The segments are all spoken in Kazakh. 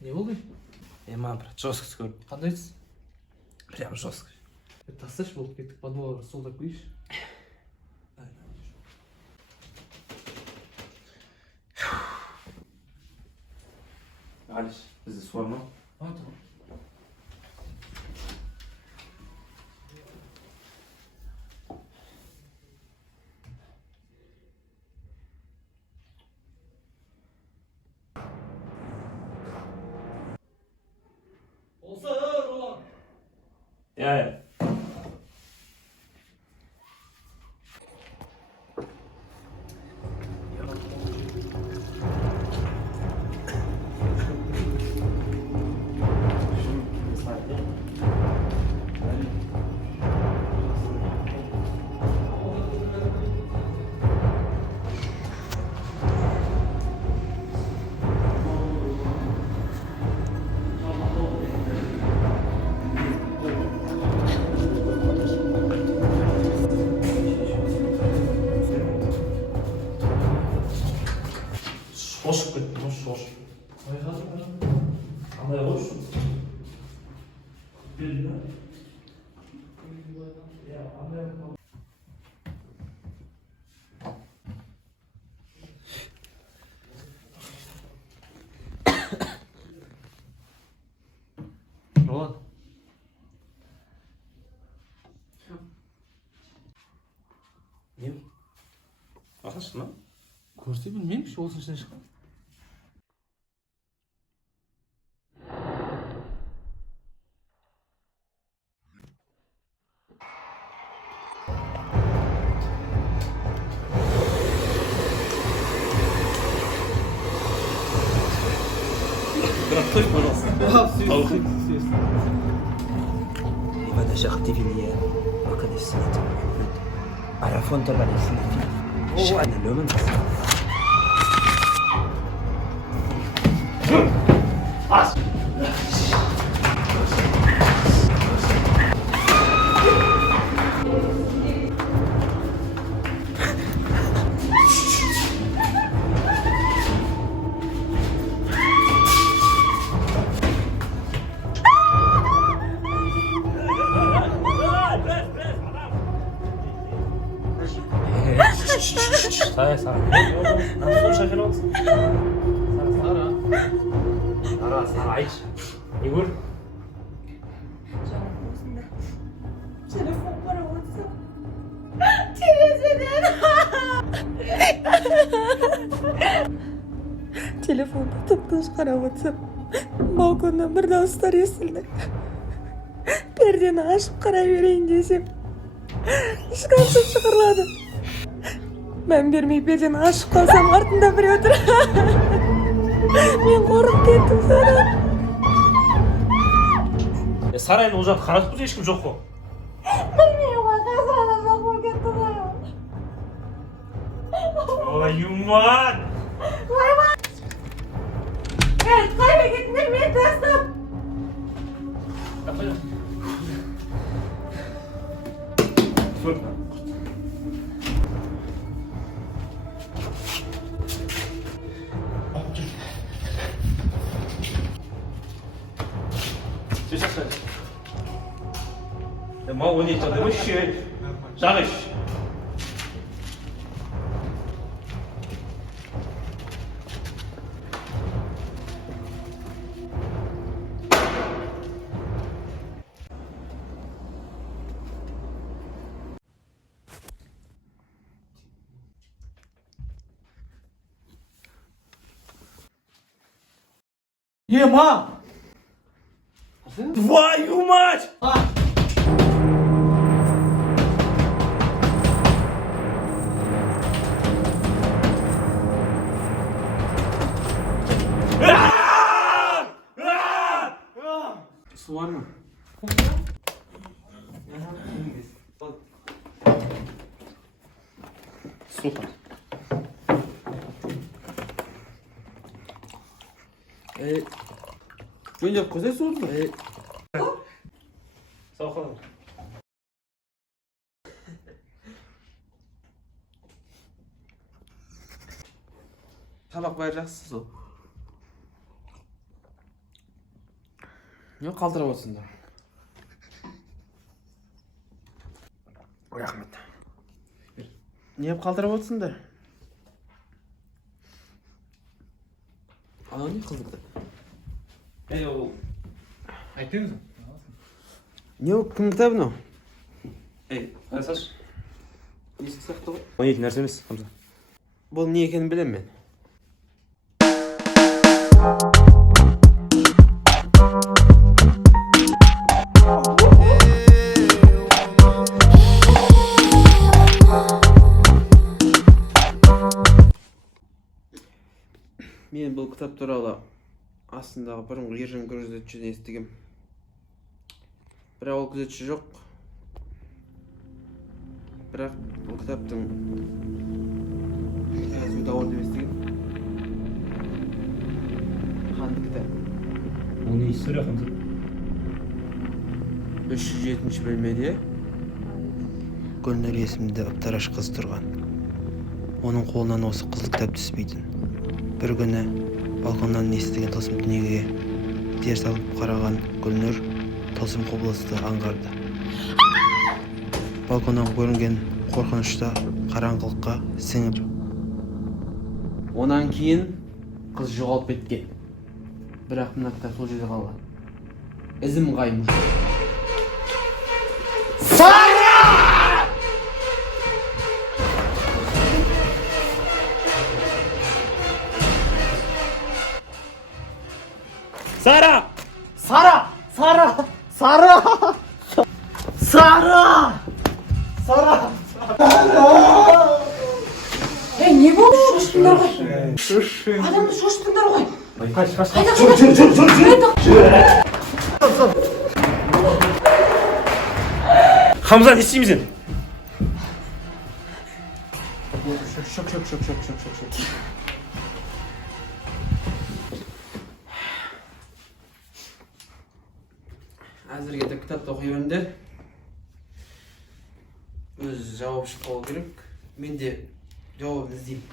Не болды? Брат, жесткость көрдім. Қандайсыз? Прям жесткость. Тасташы болып кеттік, подвалға солдап қойшы. Алиш, бізде су бар ма? Болса, Ролан! Я. Шошып кеттім, шошып. Қандай қойшы? Келді ме? Ролан. Не? Ақаш ма? Көрсе білмеймін, осының ішіне шыққан. Брат, стой, пожалуйста. لماذا شغلت في لي وقد السنة عرفون تبع السنة شأن اللوم صار شغال وقت. صار عايش. يقول Telefon paraması. Televizyondan. Telefonda tıpkı qarab balkondan bir dağıstar esildi. Perdeni açıp qarayvereyim desem. Işıqansız çıqırladı. Ben bermey perdeni açıp qalsam артында bir otur. Men qo'rqib ketdim sana. Сарайны ол жақта қарадық біз, ешкім жоқ қой. Bilmiyorum arkadaşlar çok korkup kettim. Ой, юман! Evet, kaybe gitmek mi teslim? Мал он есть, ты вообще жаришь. Ема! Твою мать! Su var mı? Супер. Önce kuzey sordu. Sağ ol. Tabak vereceksin o. Yok kaldıramazsın da. Rahmet. Niye kaldıramazsın da? Ana niye kızıktı? Ey oğul. Айтпай мısın? Не o kim kitabın o? Ey, Айсаш. Есік сияқты ғой. Ойнайтын нәрсе емес, Хамза. Бұл не екенін білем мен. Мен бұл кітап туралы астындағы бұрынғы ержан күзетшіден естігем. Бірақ ол күзетші жоқ. Бірақ бұл кітаптың жазу да орын деп естігем. Қанды кітап. Ол не история, Хамза? 307 бөлмеде Гүлнұр есімді ыптараш қыз тұрған. Оның қолынан осы қызыл кітап түспейтін. Bir күні балконнан естіген тылсым дүниеге зер салып қараған Гүлнұр тылсым құбылысты аңғарды. Балконнан көрінген қорқынышта қараңғылыққа сіңіп. Онан кейін қыз жоғалып кеткен. Бірақ мына кітап сол жерде қалған. Ізім қайым. Сара! Sara! Sara! Sara! Sara! Sara! Не болды шошытыңдар ғой? Адамды шошытыңдар ғой? Қаш. Қайда? Хамза, не істейміз сен? Шок. Әзірге де кітапты оқи беріңдер. Өзі жауап шықпау керек. Мен де жауабын іздеймін.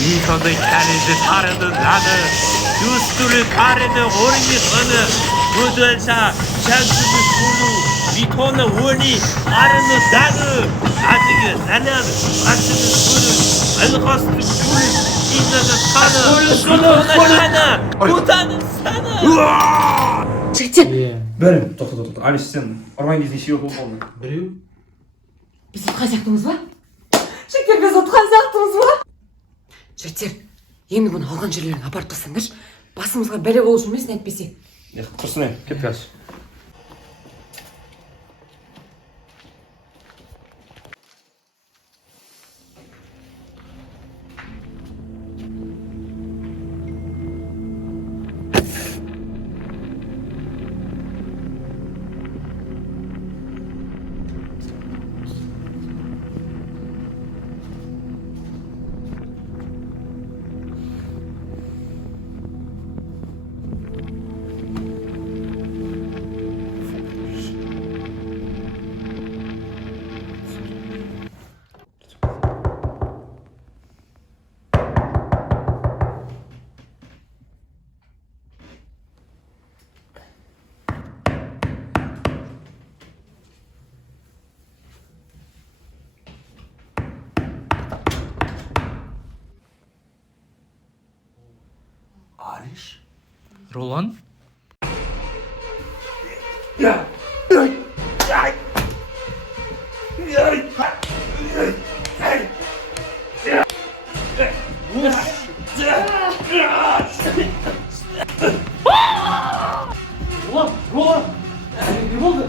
이선의 가리드 다르는 나는 뉴스를 가리는 오리니서는 무들사 장수의 구루 미토는 원이 아르는 나는 아직은 나는 아직은 구루 알거스트 구루 있는 사는 못하는 사는 Жігіттер, Бәрі, тоқта. Алис, сен ұрған кезде шеуі болып қалдың. Біреу? біз ұтқан сияқтымыз ба? Жігіттер, біз ұтқан сияқтымыз ба? Жігіттер, енді бұны алған жерлерін апарып тастаңдаршы. Басымызға бәле болып жүрмесін әйтпесе. Құрсын, кеп қазір. Ролан? Ulan, ulan. Ne oldu?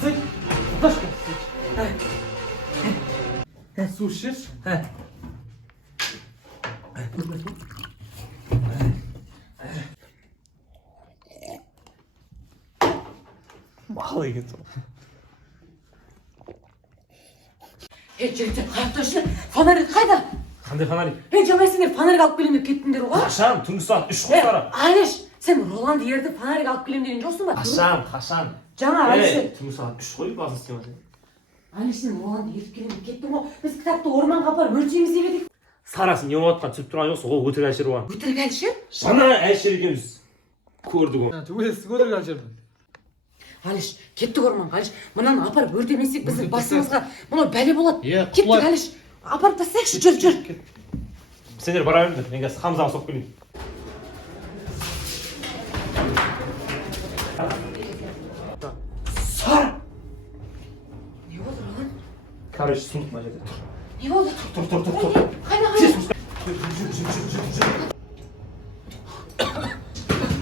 Tık. Başka. Su şiş. Mал екенсің. Жігіттер қаяқтар фонарик қайда? Қандай фонарик? Жаңа сендер фонарик алып келемін деп кеттіңдер ғой. Қашан? Түнгі сағат 3 қой сара. Алиш, сен Роланды ертіп фонарик алып келемін деген жоқсың ба? Қашан? Жаңа Алиш. Түнгі сағат 3 қой базы істемесең. Алиш, сен Роланды ертіп келемін деп кеттің ғой. Біз кітапты орманға апарып өлшейміз деп едік. Сарасы не болыватқан түсіп тұрған жоқсың, ол өтірік әлшер болған. Өтірік Алишер? Жаңа әлшер екенбіз. Көрдік оны. Түгелесің өтірік әлшерді. Алиш, кеттік орманға Алиш. Мынаны апарып өртемесек біздің басымызға мынау бәле болады. Кеттік құлай. Алиш. Апарып тастайықшы, жүр. Сендер бара беріңдер, мен қазір Хамзаға соғып келейін. Сара! Не болды Ролан? Короче, сұмдық мына жерде тұр. Не болды? Тұр. Қайда?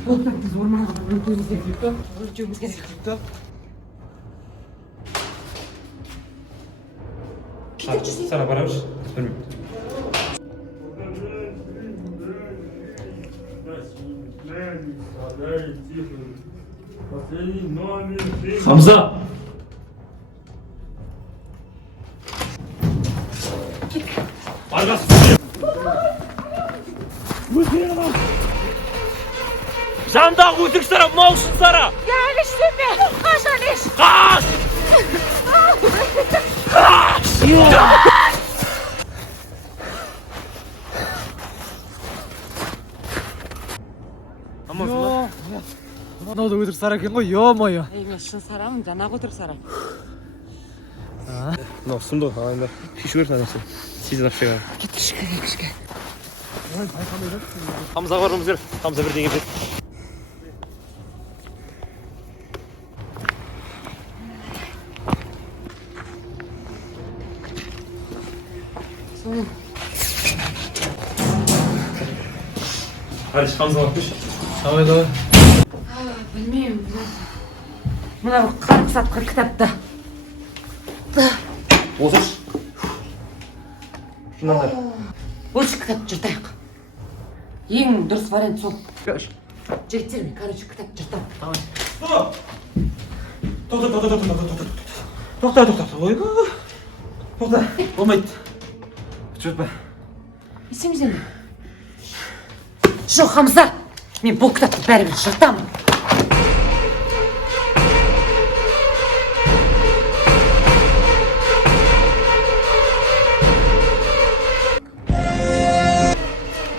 Біз орманға өртеуіміз керек. Сара бара берші. Білмеймін. Хамза! Жандағы өтірік Сара, маусың Сара! Я Алиш сенбе! Қаш Алиш! Қаш! Мынау да өтірік Сара екен ғой, ё-моё. Мен шын Сарамын, жаңағы өтірік Сара. Мынау сұмдық, ағайындар. Шешу керек нәрсе. Сезін ашып шыға. Кет кішке. Хамзаға баруымыз керек. Хамза бірдеңе біледі. Алиш, Хамзаға барып келші. Давай. Білмеймін. Мына қарқы сатқыр кітапта. Отыршы. Шынандар. Осы кітапты жыртайық. Ең дұрыс вариант сол. Жігіттер мен, короче, кітапты жыртам. Тоқта. Ойбай. Тоқта. Болмайды. Жыртпа. Есімізден бе? Жоқ, Хамза! Мен бұл кітапты бәрібір жыртамын.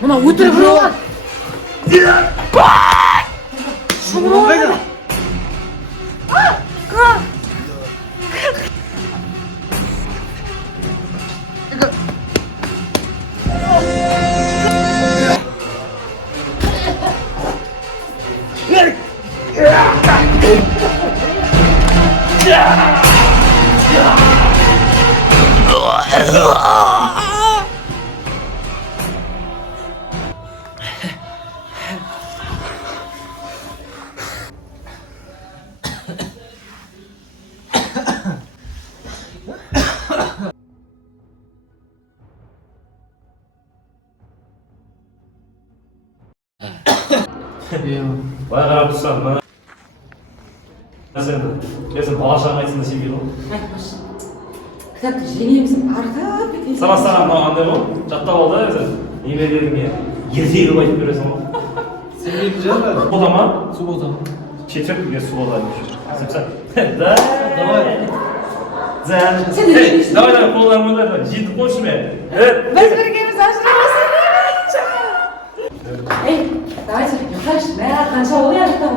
Мына өтірік Ролан! Қайда? Былай қарап тұрсаң, мына сен бала шаға айтсың да сенбейді ғой. Кітапты жеңеміз артып кетейін. Саған мынау андай ғой, жаттап ал да сен немерелеріңе ертегі қылып айтып бересің ғой. Сенбейтін жандар. Бода ма? Су болса. Четвертіге су бода. Да. Давай. Давай, қолдан мойндар, жетіп қойшы мен. Біз біргеміз ашырамыз. Ей, давайте, ұйықтайықшы. Мә, қанша болды аяқта